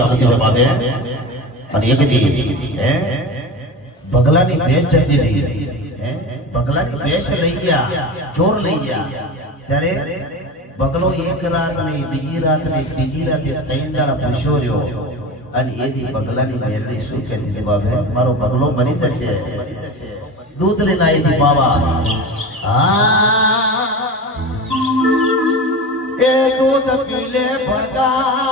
આવે અને એક દી હે બગલાની ભેંસ જતી રહી હે બગલાની ભેંસ લઈ ગયા ચોર લઈ ગયા ત્યારે બગલો એક રાત નહીં બીજી રાત નહીં ત્રીજી રાતે ત્રણ દાડા પૂછ્યો રહ્યો અને એ દી બગલાની મેરડી શું કહેતી હતી બાબે મારો બગલો મરી જશે દૂધ લઈને આવી હતી બાવા આ એ દૂધ પીલે ભગા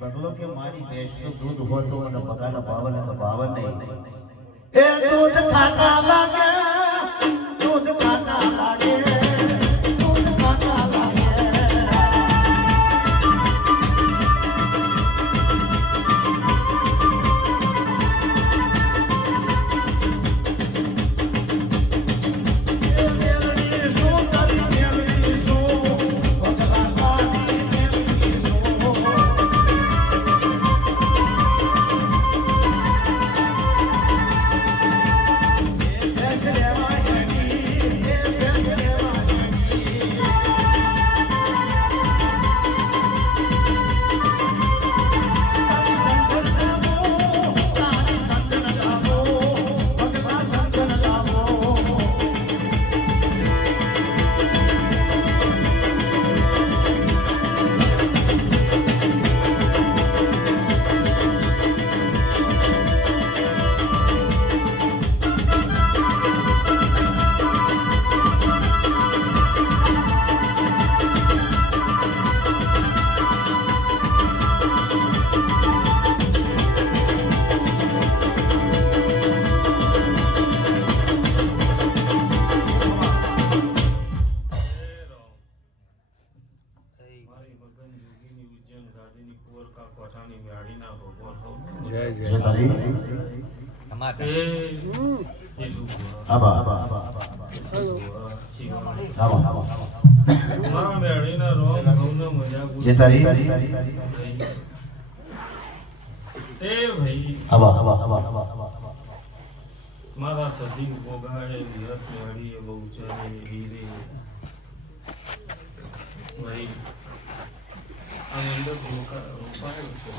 બગલો કે મારી ભેંસનું દૂધ હોય તો મને બગાના ભાવ ને તો ભાવ નહીં. એ દૂધ ખાતા લાગે, દૂધ ખાતા લાગે. જે તારી ભાઈ. એ ભાઈ આબા આબા આબા આબા આબા મારા સધી ભોગાડે વિહત વ્યાળીએ બહુ ચરે હીરે ભાઈ આ મંડપ રોકા- રોકાયો છે.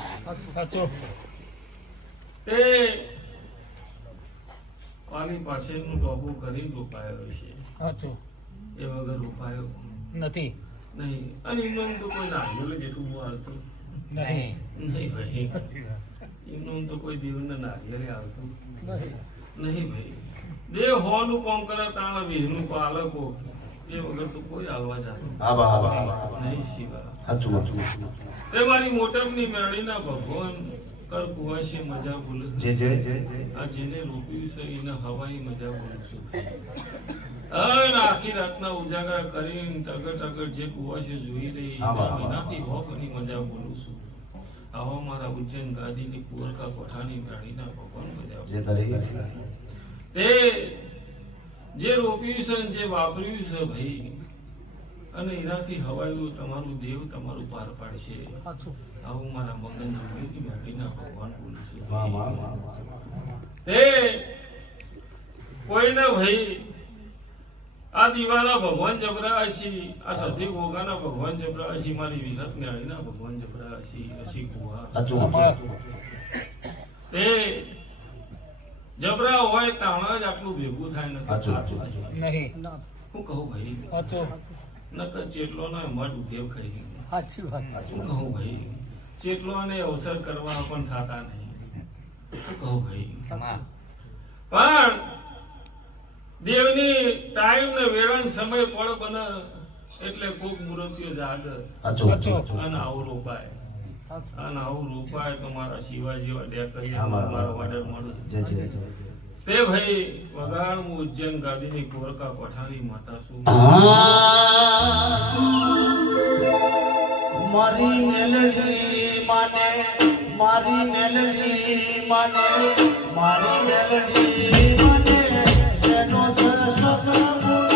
તે પાણી પાછળનું ડોબું કરીને રોપાયો છે. સાચું એ વગર રોપાયો નથી. નહીં. અને એમનું તો કોઈ નારિયેળ જેટલું આવતું. નહીં. નહીં ભાઈ. એમનું તો કોઈ દેવને નારિયેળ આવતું. નહીં. ભાઈ. દેવ હોનું કોમ કરે તાણ વીરનું પાલકો એ વગર તો કોઈ આવવા જતું નહીં શિવા. સાચું સાચું તે મારી મોટરની મેળીના ભગવાન. કર કુવાશે મજા ભૂલે જે જય જય આ જેને રોપ્યું છે એને હવાઈ મજા બોલું છે. અન આખી રાતના ઉજાગરા કરીને ટગર ટગર જે કુવાશે જોઈ રહી એનાથી હોકની મજા બોલું છું. આવા મારા ઉજ્જૈન ગાદીની કુંવરકા કોઠાની રાણીના ભગવાન મજા જે તારી તે જે રોપ્યું છે જે વાપર્યું છે ભાઈ અને એનાથી હવાયું તમારું દેવ તમારું પાર પાડશે. આવું મારા મગન જોગીની મેળીના ભગવાન બોલું છું વાહ વાહ વાહ વાહ. તે કોઈને ભાઈ આ દીવાના ભગવાન જબરા આ ભગવાન મારી ભગવાન કુવા તે હોય તાણા જ આપણું ભેગું થાય. નહીં હું કહું ભાઈ નકર ચેટલો ને મઢ ઉકેવ ખાઈ સાચી હું કહું ભાઈ ચેટલો ને અવસર કરવા પણ થતા નહીં. કહું ભાઈ? પણ દેવની ટાઈમ ને વેળાન સમય પડ બને એટલે કોક મૂર્તિઓ જાગે. સાચું સાચું સાચું. અને આવું રોપાય. અને આવું રોપાય તો મારા શિવા જેવા ડે કહીએ હા, મારા- ઓર્ડર મળે. તે ભાઈ વગાડ હું ઉજ્જૈન ગાદીની કોરકા પઠાણી માતા છું મારી મેલડી. માને મારી મેલડી માને મારી મેલડી માને શેનો સરસો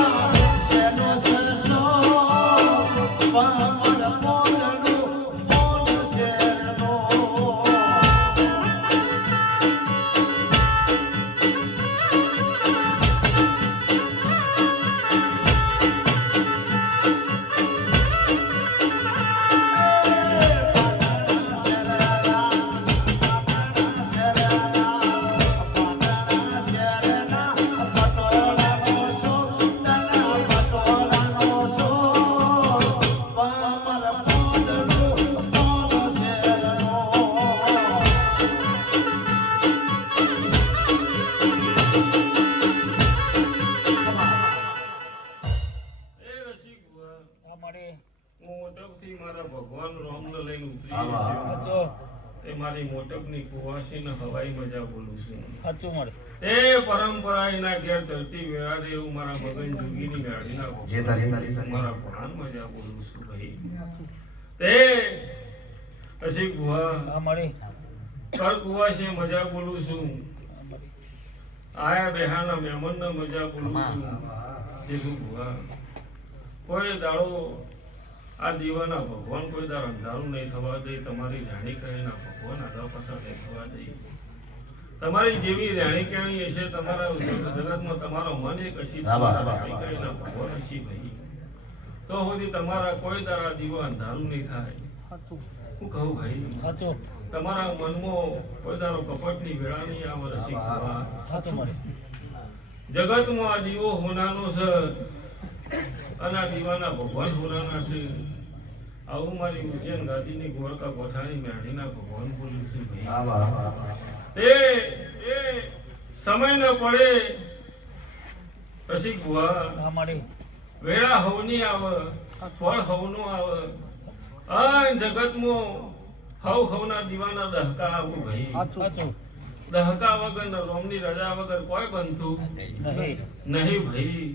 તે મારી મોટપની કુવાસીને હવાઈ મજા બોલું છું. સાચું મારે એ પરંપરા એના ઘેર ચડતી વેળાએ એવું મારા મગન જોગીની પ્રાણ મજા બોલું છું ભાઈ. તે રસિક ભુવા આ કર કુવાસી મજા બોલું છું. આયા બેહાના મહેમાનના મજા બોલું છું. ગુહા કોઈ દાડો આ દીવાના ભગવાન કોઈ દાડો અંધારું નહીં થવા દે તમારી રાણી કહીના ભગવાન આગળ પાછળ નહીં થવા દે. તમારી જેવી રાણી કહેણી હશે તમારા જગતમાં તમારો મન એક હશે ભગવાન હશે ભાઈ તો સુધી તમારા કોઈ આ દીવો અંધારું નહીં થાય. હું કહું ભાઈ તમારા મનમાં કોઈ દારો કપટની વેળા નહીં આવે રસી. જગતમાં આ દીવો હોનાનો છે. અને આ દીવાના ભગવાન હોનાના છે આવું મારી ઉજ્જૈન ગાદીની ગોળકા ગોઠાણી મેળીના ભગવાન બોલ્યું છે એ સમય ન પડે. પછી ભુવા વેળા હવની આવ ફળ હવનું આવ. આ જગતમાં હવ હવના દીવાના દહકા આવું ભાઈ. દહકા વગર ને રોમની રજા વગર કોઈ બનતું નહીં. નહીં ભાઈ.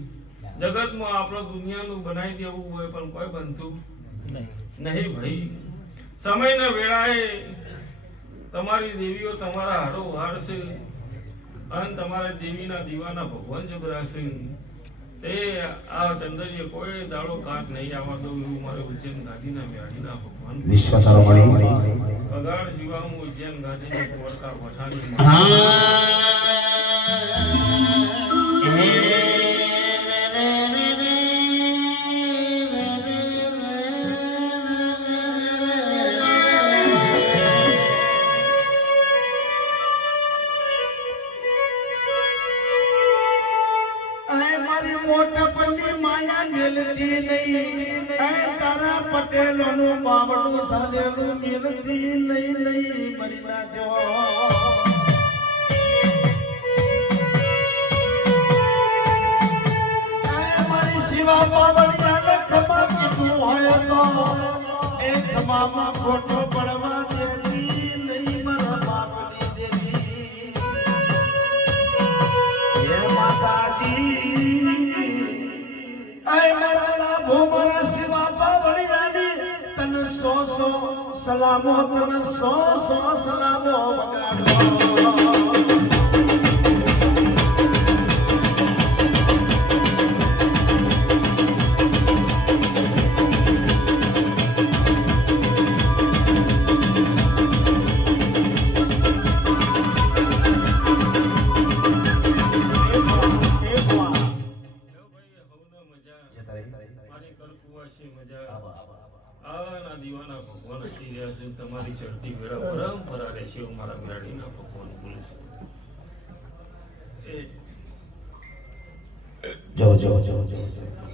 જગતમાં આપણે દુનિયાનું બનાવી દેવું હોય પણ કોઈ બનતું નહીં. નહીં ભાઈ. સમયના વેળાએ તમારી દેવીઓ તમારા હાડો હારશે અને તમારા દેવીના દીવાના ભગવાન જબરાશે તે આ ચંદ્રજીએ કોઈ દાડો કાટ નહીં આવવા દઉં એવું મારે ઉજ્જૈન ગાંધીના મેળીના ભગવાન વિશ્વ તારો જીવા હું ઉજ્જૈન ગાંધીને કોળતા પછાડી નહીં આય તારા પટેલોનું બાવડું સાજેલું મિલતી નહીં નહીં મરી ના જો એ ખોટો પડવા સલામો તને સો સો સલામો વગાડો મજા. મારી કરકુવાસી મજા આવા, આવા. આના દીવાના ભગવાન હસી રહ્યા છે, તમારી ચડતી વેળા પરંપરા રહેશે એવું મારા મેળીના ભગવાન બોલે છે. જાઓ જાઓ જાઓ જો જો